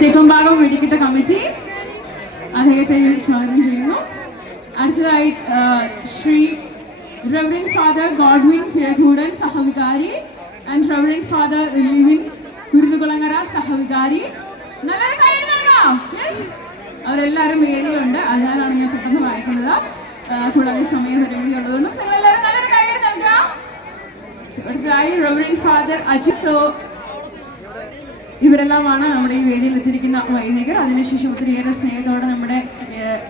തെക്കുംഭാഗം വെടിക്കെട്ട് കമ്മിറ്റി അദ്ദേഹത്തെ സ്വാഗതം ചെയ്യുന്നു. അടുത്തതായി Shri reverend father Godwin Kizhakkoodan സഹവികാരി and reverend father Livin Kurunnukulangara സഹവികാരി. നല്ലൊരു കൈ നൽകാം. അവരെല്ലാവരും വേദിയിലുണ്ട്, അതിനാലാണ് ഞാൻ പെട്ടെന്ന് വായിക്കുന്നത്. കൂടാതെ സമയപരിമിതി ഉള്ളതുകൊണ്ട് നിങ്ങളെല്ലാവരും നല്ലൊരു കൈ നൽകാം. അടുത്തതായി റെവറൻഡ് ഫാദർ അജിത്. സോ ഇവരെല്ലാമാണ് നമ്മുടെ ഈ വേദിയിൽ എത്തിയിരിക്കുന്ന വൈദികർ. അതിനുശേഷം ഒത്തിരിയേറെ സ്നേഹത്തോടെ നമ്മുടെ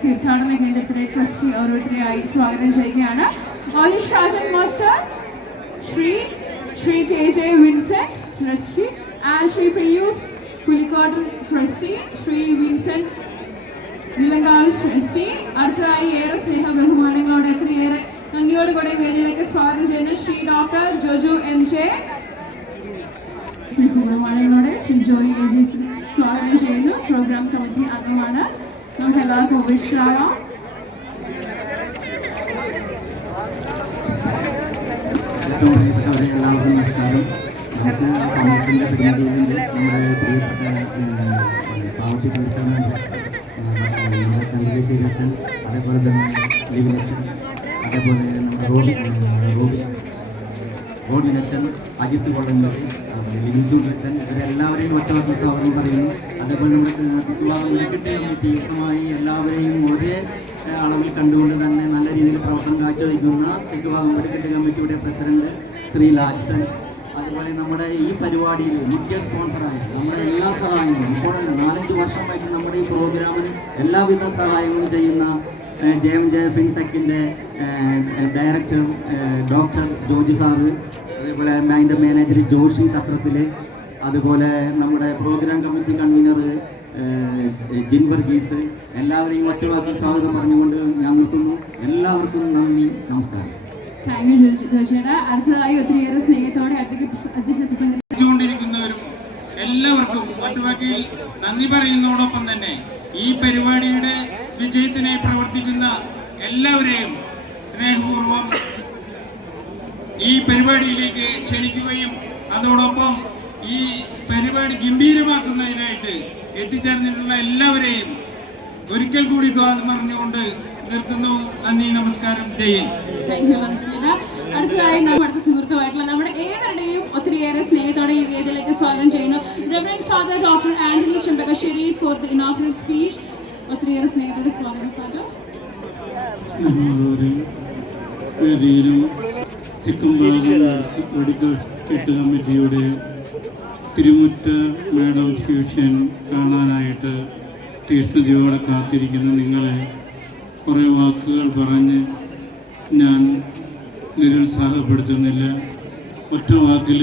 തീർത്ഥാടന കേന്ദ്രത്തിലെ ട്രസ്റ്റി ഓരോരുത്തരെയായി സ്വാഗതം ചെയ്യുകയാണ്. Oli Shajan master, Shri K J Vincent trustee, Shri Priyus Pulikkottil trustee, Shri Vincent Nilankavu trustee. അടുത്തതായി ഏറെ സ്നേഹ ബഹുമാനങ്ങളോടെ ഒത്തിരിയേറെ നന്ദിയോടുകൂടെ വേദിയിലേക്ക് സ്വാഗതം ചെയ്യുന്ന Shri doctor Joju M J. സ്നേഹബഹുമാനങ്ങളോടെ ശ്രീ ജോയി ഏജീസ് സ്വാഗതം ചെയ്യുന്നു. പ്രോഗ്രാം കമ്മിറ്റി അംഗമാണ്. നമുക്ക് എല്ലാവർക്കും ഉപേക്ഷിക്കാവാം. ഏറ്റവും പ്രിയപ്പെട്ടവരെ എല്ലാവർക്കും നമസ്കാരം. നമുക്ക് സമൂഹത്തിൻ്റെ പരിമിതികളിൽ നമ്മുടെ പ്രിയപ്പെട്ട പാവത്തി തീർത്ഥാടനം നമ്മുടെ ചന്ദ്രശേഖര അച്ഛൻ, അതേപോലെ തന്നെ ലിവിനച്ഛൻ, അതേപോലെ നമ്മുടെ റോബിനച്ഛൻ, അജിത്ത് കൊള്ളന്നൂർ, ലിവിൻചൂട്ടച്ചൻ, ഇവരെല്ലാവരെയും ഒറ്റവാക്കിൽ സ്വാഗതം പറയുന്നു. അതേപോലെ നമ്മുടെ ചുറ്റുപാടും വെടിക്കെട്ട് കമ്മിറ്റി എല്ലാവരെയും ഒരേ അളവിൽ കണ്ടുകൊണ്ട് തന്നെ നല്ല രീതിയിൽ പ്രവർത്തനം കാഴ്ചവയ്ക്കുന്ന തെക്കുഭാഗം വെടിക്കെട്ട് കമ്മിറ്റിയുടെ പ്രസിഡന്റ് ശ്രീ ലാൽസൻ, അതുപോലെ നമ്മുടെ ഈ പരിപാടിയിൽ മുഖ്യ സ്പോൺസറായ നമ്മുടെ എല്ലാ സഹായങ്ങളും ഇപ്പോൾ 4-5 വർഷമായിട്ട് നമ്മുടെ ഈ പ്രോഗ്രാമിന് എല്ലാവിധ സഹായങ്ങളും ചെയ്യുന്ന JMJ ഫിൻടെക്കിൻ്റെ ഡയറക്ടർ ഡോക്ടർ ജോജി സാറ്, അതേപോലെ അതിൻ്റെ മാനേജർ ജോഷി തത്രത്തിൽ, അതുപോലെ നമ്മുടെ programme committee convener Jin Varghese, എല്ലാവരെയും ഒറ്റവാക്കിൽ സ്വാഗതം പറഞ്ഞുകൊണ്ട് ഞാൻ നിർത്തുന്നു. എല്ലാവർക്കും നന്ദി, നമസ്കാരം. അടുത്തതായി ഒത്തിരിയേറെ സ്നേഹത്തോടെ അധ്യക്ഷിച്ചുകൊണ്ടിരിക്കുന്നവരും എല്ലാവർക്കും ഒറ്റവാക്കിൽ നന്ദി പറയുന്നതോടൊപ്പം തന്നെ ഈ പരിപാടിയുടെ വിജയത്തിനായി പ്രവർത്തിക്കുന്ന എല്ലാവരെയും സ്നേഹപൂർവ്വം ഈ പരിപാടിയിലേക്ക് ക്ഷണിക്കുകയും അതോടൊപ്പം ഈ പരിപാടി ഗംഭീരമാക്കുന്നതിനായിട്ട് എത്തിച്ചേർന്നിട്ടുള്ള എല്ലാവരെയും ഒരിക്കൽ കൂടി സ്വാഗതം പറഞ്ഞുകൊണ്ട് നിർത്തുന്നു. നന്ദി, നമസ്കാരം, ജയ്. അടുത്തതായി അടുത്ത സുഹൃത്തുമായിട്ടുള്ള നമ്മുടെ ഏവരുടെയും ഒത്തിരിയേറെ സ്നേഹത്തോടെ ഈ വേദിയിലേക്ക് സ്വാഗതം ചെയ്യുന്നു reverend father doctor Antony Chempakassery for the inaugural speech. ഒത്തിരിയേറെ സ്നേഹത്തോടെ സ്വാഗതം ഫാദർ. വേദിയിലും തെക്കുംഭാഗം വെടിക്കെട്ട് കമ്മിറ്റിയുടെ തിരുമുറ്റ മേഡം ഫ്യൂഷൻ കാണാനായിട്ട് തീഷ്ണതയോടെ കാത്തിരിക്കുന്ന നിങ്ങളെ കുറേ വാക്കുകൾ പറഞ്ഞ് ഞാൻ നിരുത്സാഹപ്പെടുത്തുന്നില്ല. ഒറ്റ വാക്കിൽ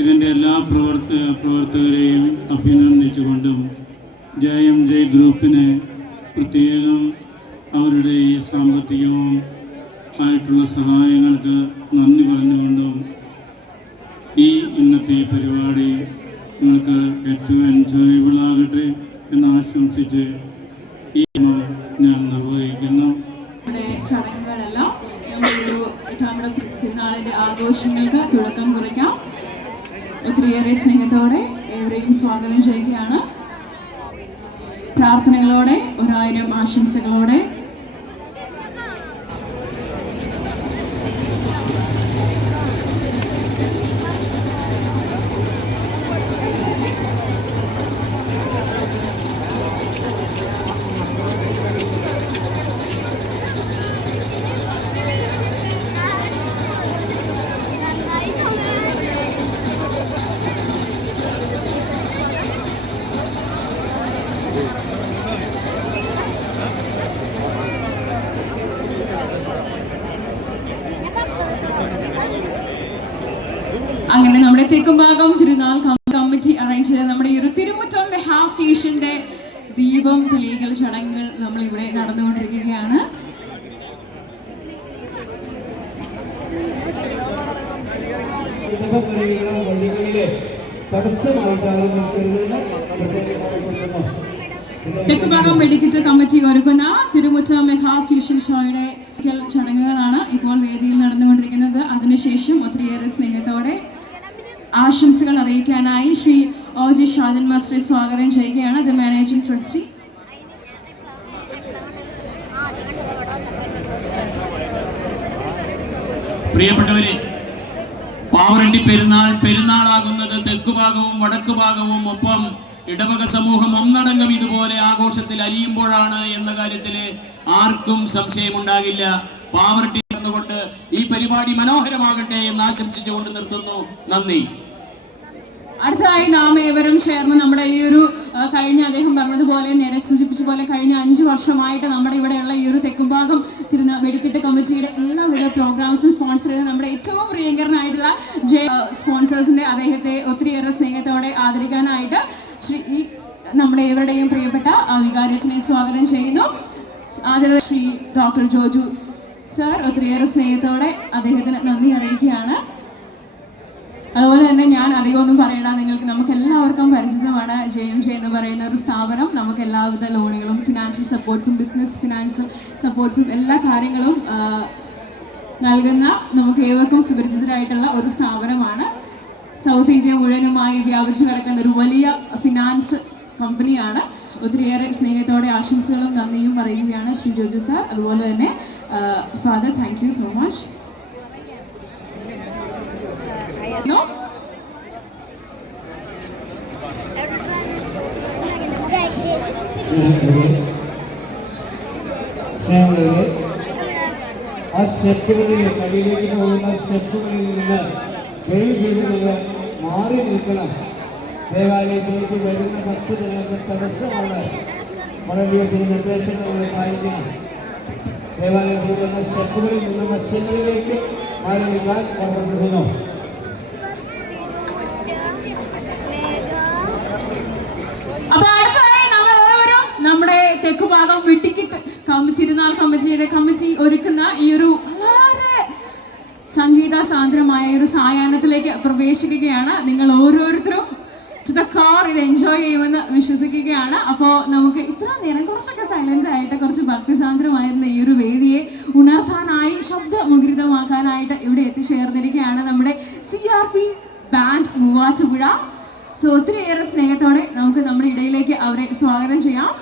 ഇതിൻ്റെ എല്ലാ പ്രവർത്തകരെയും അഭിനന്ദിച്ചുകൊണ്ടും JMJ ഗ്രൂപ്പിനെ പ്രത്യേകം അവരുടെ ഈ സാമ്പത്തികവും ആയിട്ടുള്ള സഹായങ്ങൾക്ക് നന്ദി പറഞ്ഞുകൊണ്ടും ഈ ഇന്നത്തെ ഈ പരിപാടി നിങ്ങൾക്ക് ഏറ്റവും എൻജോയബിൾ ആകട്ടെ എന്ന് ആശംസിച്ച് ഈ ഞാൻ നിർവഹിക്കുന്നു. ചടങ്ങുകളെല്ലാം നമ്മുടെ തിരുനാളിൻ്റെ ആഘോഷങ്ങൾക്ക് തുടക്കം കുറിക്കാം. ഒത്തിരിയേറെ സ്നേഹത്തോടെ ഏവരെയും സ്വാഗതം ചെയ്യുകയാണ്. പ്രാർത്ഥനകളോടെ 1000 ആശംസകളോടെ അങ്ങനെ നമ്മുടെ തെക്കുംഭാഗം തിരുനാൾ കമ്മിറ്റി അറേഞ്ച് ചെയ്ത നമ്മുടെ ഈ ഒരു തിരുമുറ്റം മെഹാ ഫ്യൂഷന്റെ ദീപം തെളിയിക്കൽ ചടങ്ങുകൾ നമ്മളിവിടെ നടന്നുകൊണ്ടിരിക്കുകയാണ്. തെക്കുംഭാഗം വെടിക്കെട്ട് കമ്മിറ്റി ഒരുക്കുന്ന തിരുമുറ്റം മെഹാ ഫ്യൂഷൻ ഷോയുടെ ചടങ്ങുകളാണ് ഇപ്പോൾ വേദിയിൽ നടന്നുകൊണ്ടിരിക്കുന്നത്. അതിനുശേഷം ഒത്തിരിയേറെ സ്നേഹത്തോടെ ആശംസകൾ അറിയിക്കാനായി ശ്രീ OG ഷാജൻ മാസ്റ്ററെ സ്വാഗതം ചെയ്യുകയാണ്, ദ മാനേജിംഗ് ട്രസ്റ്റി. പ്രിയപ്പെട്ടവരെ, പാവറട്ടി പെരുന്നാളാകുന്നത് തെക്കുഭാഗവും വടക്കുഭാഗവും ഒപ്പം ഇടവക സമൂഹം ഒന്നടങ്കം ഇതുപോലെ ആഘോഷത്തിൽ അലിയുമ്പോഴാണ് എന്ന കാര്യത്തിൽ ആർക്കും സംശയമുണ്ടാകില്ല. പാവറട്ടി കൊണ്ട് ഈ പരിപാടി മനോഹരമാകട്ടെ എന്ന് ആശംസിച്ചുകൊണ്ട് നിർത്തുന്നു. നന്ദി. അടുത്തതായി നാം ഏവരും ചേർന്ന് നമ്മുടെ ഈ ഒരു കഴിഞ്ഞ അദ്ദേഹം പറഞ്ഞതുപോലെ നേരെ സൂചിപ്പിച്ച പോലെ കഴിഞ്ഞ 5 വർഷമായിട്ട് നമ്മുടെ ഇവിടെയുള്ള ഈ ഒരു തെക്കുംഭാഗം വെടിക്കെട്ട് കമ്മിറ്റിയുടെ എല്ലാവിധ പ്രോഗ്രാംസും സ്പോൺസർ ചെയ്ത് നമ്മുടെ ഏറ്റവും പ്രിയങ്കരനായിട്ടുള്ള സ്പോൺസേഴ്സിന്റെ അദ്ദേഹത്തെ ഒത്തിരിയേറെ സ്നേഹത്തോടെ ആദരിക്കാനായിട്ട് നമ്മുടെ ഏവരുടെയും പ്രിയപ്പെട്ട വികാരിയച്ഛനെ സ്വാഗതം ചെയ്യുന്നു. ശ്രീ ഡോക്ടർ ജോജു സർ ഒത്തിരിയേറെ സ്നേഹത്തോടെ അദ്ദേഹത്തിന് നന്ദി അറിയിക്കുകയാണ്. അതുപോലെ തന്നെ ഞാൻ അധികമൊന്നും പറയണ്ട, നമുക്ക് എല്ലാവർക്കും പരിചിതമാണ് JMJ എന്ന് പറയുന്ന ഒരു സ്ഥാപനം. നമുക്ക് എല്ലാവിധ ലോണുകളും ഫിനാൻഷ്യൽ സപ്പോർട്ട്സും ബിസിനസ് ഫിനാൻഷ്യൽ സപ്പോർട്ട്സും എല്ലാ കാര്യങ്ങളും നൽകുന്ന നമുക്ക് ഏവർക്കും സുപരിചിതരായിട്ടുള്ള ഒരു സ്ഥാപനമാണ്. സൗത്ത് ഇന്ത്യ മുഴുവനുമായി വ്യാപിച്ചു കിടക്കുന്ന ഒരു വലിയ ഫിനാൻസ് കമ്പനിയാണ്. ഒത്തിരിയേറെ സ്നേഹത്തോടെ ആശംസകളും നന്ദിയും പറയുകയാണ് ശ്രീ ജോജു സാർ. അതുപോലെ തന്നെ father, thank you so much. ആ സ്റ്റെപ്പുകളിൽ പള്ളിയിലേക്ക് പോകുന്ന സ്റ്റെപ്പുകളിൽ നിന്ന് ദയവ് ചെയ്തുകൊണ്ട് മാറി നിൽക്കണം. ദേവാലയത്തിലേക്ക് വരുന്ന ഭക്തജനങ്ങൾക്ക് തടസ്സമാണ്. വളരെ ചില നിർദ്ദേശങ്ങൾ പാലിക്കണം. ദേവാലയത്തിൽ വരുന്ന സ്റ്റെപ്പുകളിൽ നിന്ന് വശങ്ങളിലേക്ക് മാറി നിൽക്കാൻ ഓർമ്മപ്പെടുന്നു. അപ്പൊ അടുത്തതായി നമ്മളേവരും നമ്മുടെ തെക്കുഭാഗം വെടിക്കെട്ട് തിരുനാൾ കമ്മിറ്റി ഒരുക്കുന്ന ഈ ഒരു വളരെ സംഗീത സാന്ദ്രമായ ഒരു സായാഹ്നത്തിലേക്ക് പ്രവേശിക്കുകയാണ്. നിങ്ങൾ ഓരോരുത്തരും ടു ദ കോർ ഇത് എൻജോയ് ചെയ്യുമെന്ന് വിശ്വസിക്കുകയാണ്. അപ്പോൾ നമുക്ക് ഇത്ര നേരം കുറച്ചൊക്കെ സൈലന്റ് ആയിട്ട് കുറച്ച് ഭക്തിസാന്ദ്രമായിരുന്ന ഈ ഒരു വേദിയെ ഉണർത്താനായി ശബ്ദമുഖരിതമാക്കാനായിട്ട് ഇവിടെ എത്തിച്ചേർന്നിരിക്കുകയാണ് നമ്മുടെ CRP ബാൻഡ് മൂവാറ്റുപുഴ. സോ ഒത്തിരിയേറെ സ്നേഹത്തോടെ നമുക്ക് നമ്മുടെ ഇടയിലേക്ക് അവരെ സ്വാഗതം ചെയ്യാം.